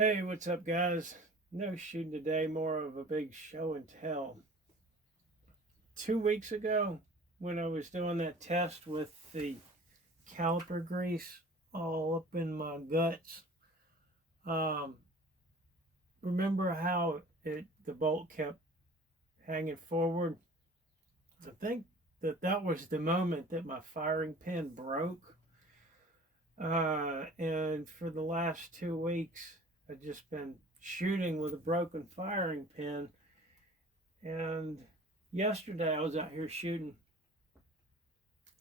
Hey, what's up, guys? No shooting today, more of a big show and tell. 2 weeks ago, when I was doing that test with the caliper grease all up in my guts, um, remember how the bolt kept hanging forward? I think that was the moment that my firing pin broke. And for the last 2 weeks, I've just been shooting with a broken firing pin. And yesterday I was out here shooting,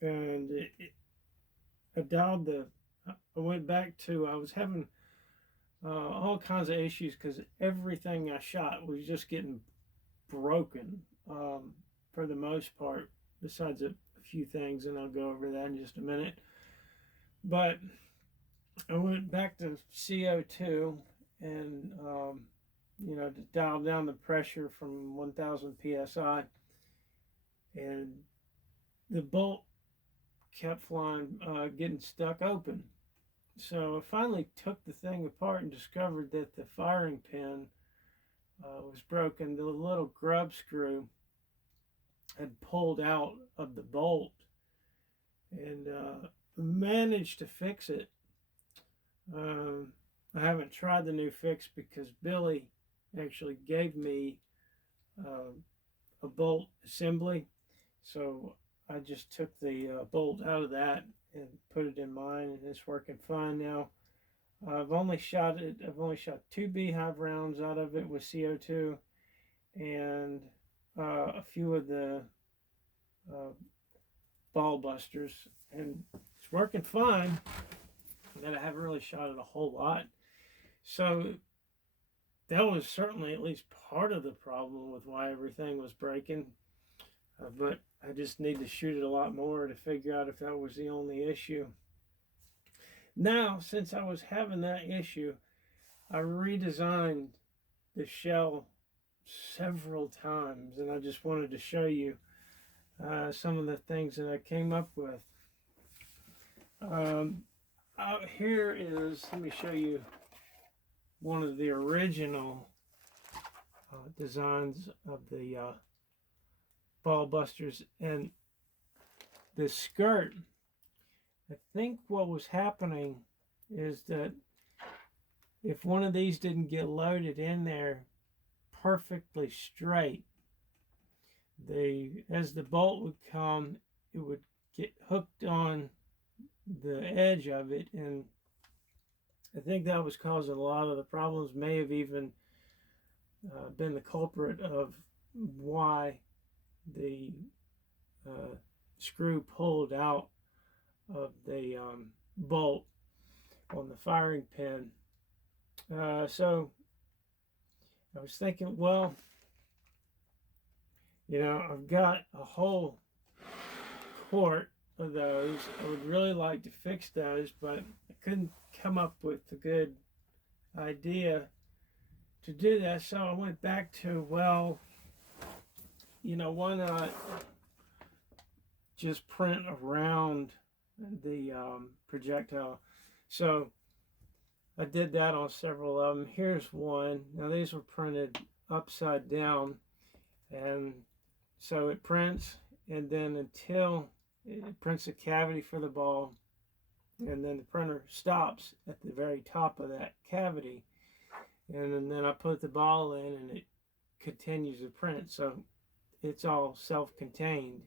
and I dialed the. I went back to. I was having all kinds of issues because everything I shot was just getting broken for the most part. Besides a few things, and I'll go over that in just a minute. But I went back to CO2 and to dial down the pressure from 1,000 psi, and the bolt kept flying, getting stuck open. So I finally took the thing apart and discovered that the firing pin was broken. The little grub screw had pulled out of the bolt, and managed to fix it. I haven't tried the new fix because Billy actually gave me uh, a bolt assembly. So I just took the bolt out of that and put it in mine, and it's working fine now. I've only shot it. I've only shot two beehive rounds out of it with CO2, and a few of the uh, ball busters, and it's working fine. And I haven't really shot it a whole lot, so that was certainly at least part of the problem with why everything was breaking. But I just need to shoot it a lot more to figure out if that was the only issue. Now, since I was having that issue, I redesigned the shell several times, and I just wanted to show you some of the things that I came up with. Out here is, let me show you one of the original designs of the ball busters, and the skirt. I think what was happening is that if one of these didn't get loaded in there perfectly straight, as the bolt would come, it would get hooked on the edge of it, and I think that was causing a lot of the problems. May have even been the culprit of why the uh, screw pulled out of the bolt on the firing pin. So I was thinking, well, I've got a whole quart of those. I would really like to fix those, but I couldn't come up with a good idea to do that. So I went back to, well, why not just print around the projectile? So I did that on several of them. Here's one. Now these were printed upside down, and so it prints, and then until it prints a cavity for the ball, and then the printer stops at the very top of that cavity, and then I put the ball in, and it continues to print. So it's all self-contained.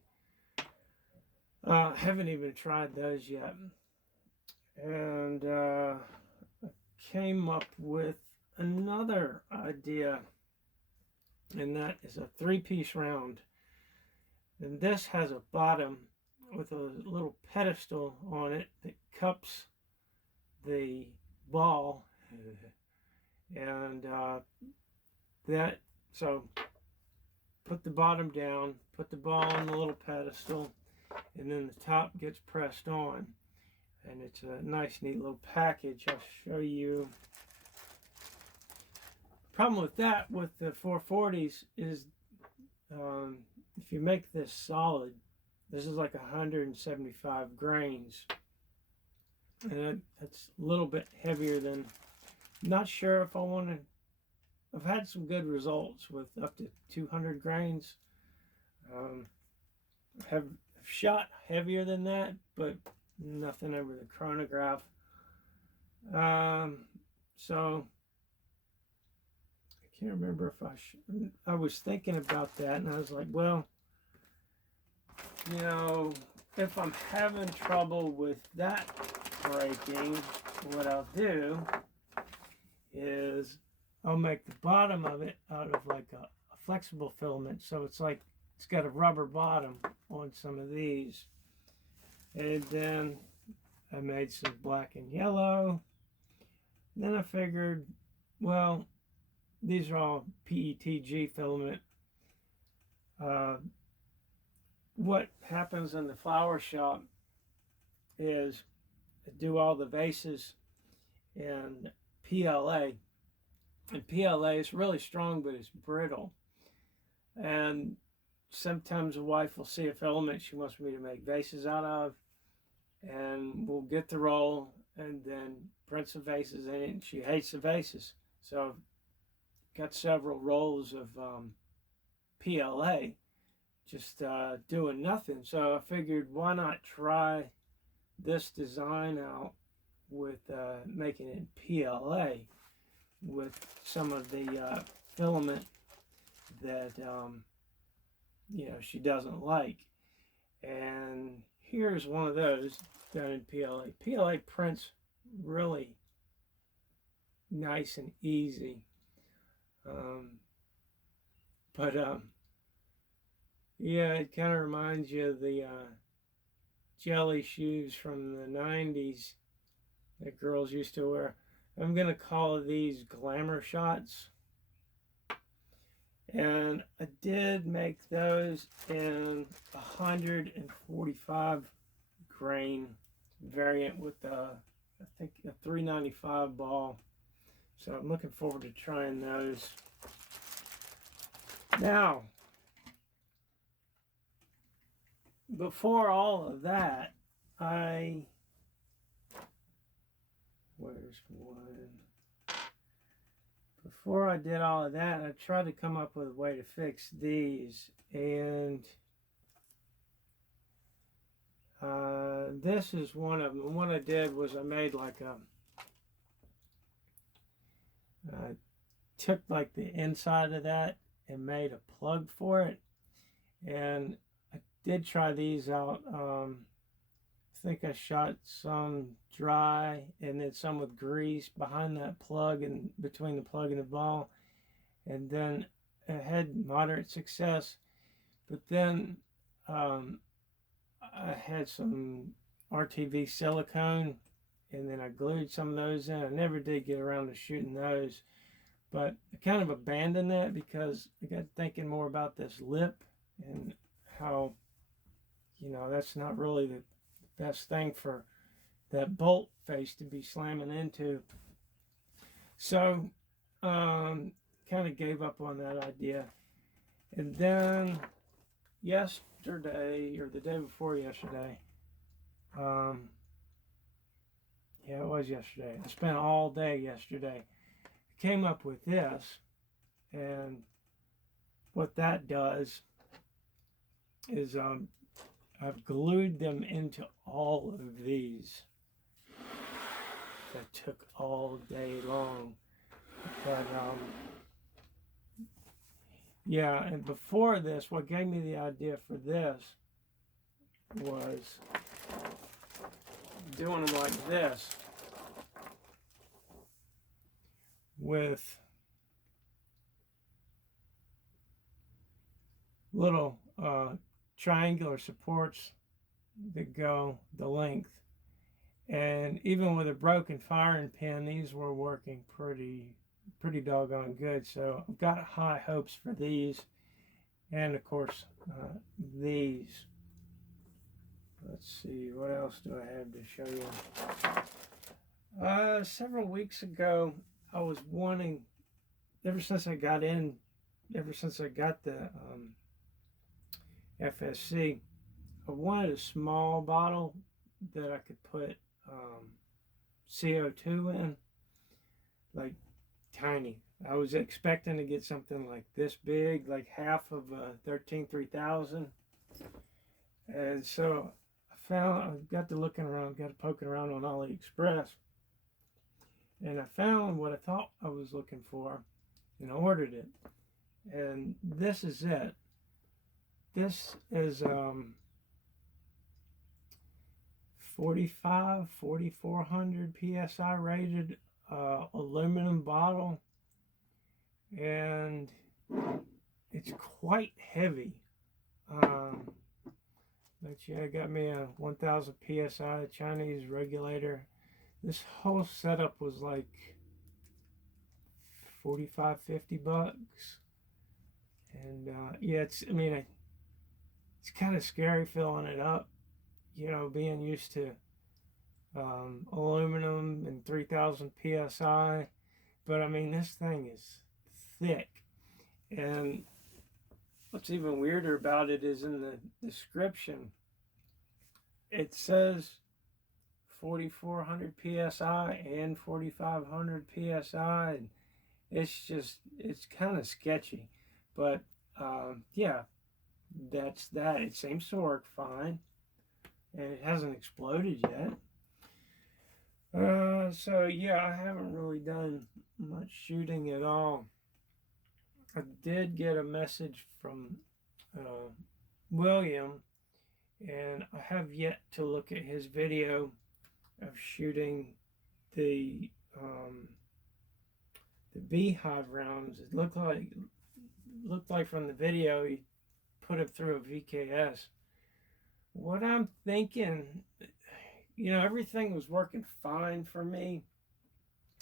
I haven't even tried those yet, and I came up with another idea, and that is a three-piece round. And this has a bottom with a little pedestal on it that cups the ball, and that so put the bottom down, put the ball on the little pedestal, and then the top gets pressed on, and it's a nice neat little package. I'll show you. The problem with that, with the 440s, is if you make this solid, this is like 175 grains, and that's a little bit heavier than Not sure if I want to. I've had some good results with up to 200 grains. Um, have shot heavier than that, but nothing over the chronograph. So I can't remember if I was thinking about that, and I was like, well, if I'm having trouble with that breaking, what I'll do is I'll make the bottom of it out of like a flexible filament, so it's got a rubber bottom on some of these. And then I made some black and yellow. And then I figured, well, these are all PETG filament. What happens in the flower shop is I do all the vases in PLA. And PLA is really strong, but it's brittle. And sometimes a wife will see a filament she wants me to make vases out of, and we'll get the roll and then print some vases in it, and she hates the vases. So I've got several rolls of PLA just doing nothing. So I figured, why not try this design out with making it PLA with some of the filament that she doesn't like. And here's one of those done in PLA. PLA prints really nice and easy. Yeah, it kind of reminds you of the jelly shoes from the 90s that girls used to wear. I'm going to call these glamour shots. And I did make those in 145 grain variant with I think a 395 ball. So I'm looking forward to trying those. Now, before all of that, where's one? Before I did all of that, I tried to come up with a way to fix these, and this is one of them. What I did was I made I took like the inside of that and made a plug for it, and I did try these out. I think I shot some dry and then some with grease behind that plug and between the plug and the ball, and then I had moderate success. But then I had some RTV silicone, and then I glued some of those in. I never did get around to shooting those, but I kind of abandoned that because I got thinking more about this lip and how that's not really the best thing for that bolt face to be slamming into. So kind of gave up on that idea. And then yesterday, or the day before yesterday, yeah, it was yesterday. I spent all day yesterday. I came up with this, and what that does is I've glued them into all of these. That took all day long. But yeah, and before this, what gave me the idea for this was doing them like this with little triangular supports that go the length. And even with a broken firing pin, these were working pretty doggone good. So I've got high hopes for these. And of course, these. Let's see, what else do I have to show you? Several weeks ago, I was wanting, ever since I got the FSC, I wanted a small bottle that I could put CO2 in. like tiny. I was expecting to get something like this big, like half of a 13-3000. And so I got to looking around, got to poking around on AliExpress, and I found what I thought I was looking for and ordered it. And this is it. This is 4400 psi rated aluminum bottle, and it's quite heavy. But yeah, it got me a 1000 psi Chinese regulator. This whole setup was like 45-50 bucks. And yeah, it's kind of scary filling it up, being used to aluminum and 3000 psi. But I mean, this thing is thick. And what's even weirder about it is in the description, it says 4400 psi and 4500 psi. And it's kind of sketchy. But yeah, that's that. It seems to work fine, and it hasn't exploded yet. So yeah, I haven't really done much shooting at all. I did get a message from William, and I have yet to look at his video of shooting the beehive rounds. It looked like from the video he put it through a VKS. What I'm thinking, everything was working fine for me,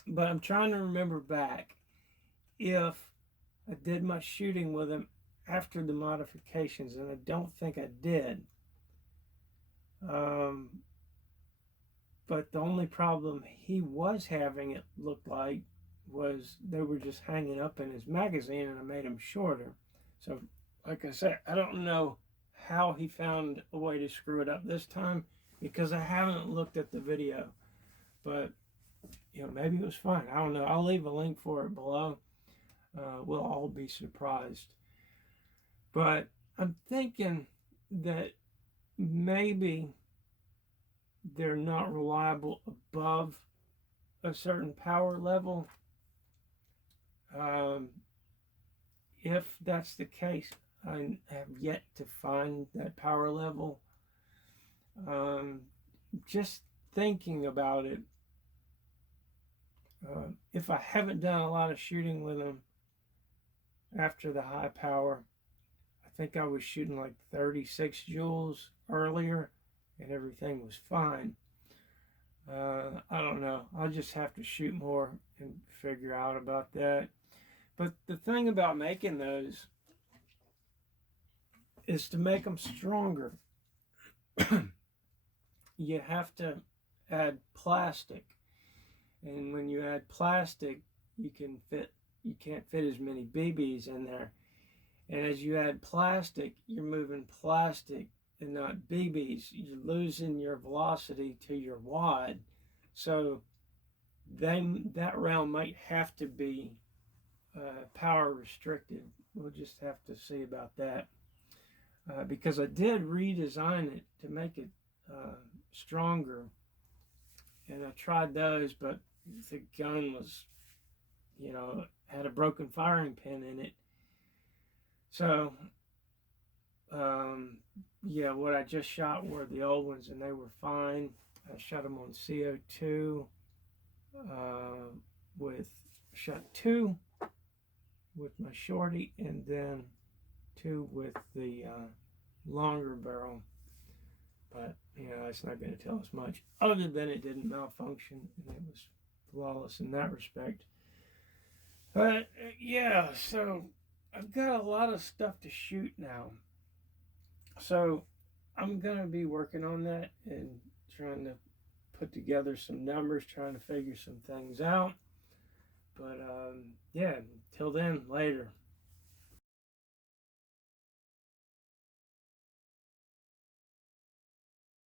but I'm trying to remember back if I did much shooting with him after the modifications, and I don't think I did. But the only problem he was having, it looked like, was they were just hanging up in his magazine, and I made them shorter. So, like I said, I don't know how he found a way to screw it up this time, because I haven't looked at the video. But, maybe it was fine. I don't know. I'll leave a link for it below. We'll all be surprised. But I'm thinking that maybe they're not reliable above a certain power level. If that's the case, I have yet to find that power level. Just thinking about it, if I haven't done a lot of shooting with them after the high power, I think I was shooting like 36 joules earlier, and everything was fine. I don't know. I'll just have to shoot more and figure out about that. But the thing about making those is to make them stronger. You have to add plastic, and when you add plastic, you can't fit as many BBs in there. And as you add plastic, you're moving plastic and not BBs. You're losing your velocity to your wad. So that round might have to be power restricted. We'll just have to see about that. Because I did redesign it to make it stronger. And I tried those, but the gun was, had a broken firing pin in it. So, yeah, what I just shot were the old ones, and they were fine. I shot them on CO2 shot 2 with my shorty, and then 2 with the longer barrel. But, it's not going to tell us much, other than it didn't malfunction, and it was flawless in that respect. But, yeah, so I've got a lot of stuff to shoot now. So I'm going to be working on that and trying to put together some numbers, trying to figure some things out. But, yeah, till then, later.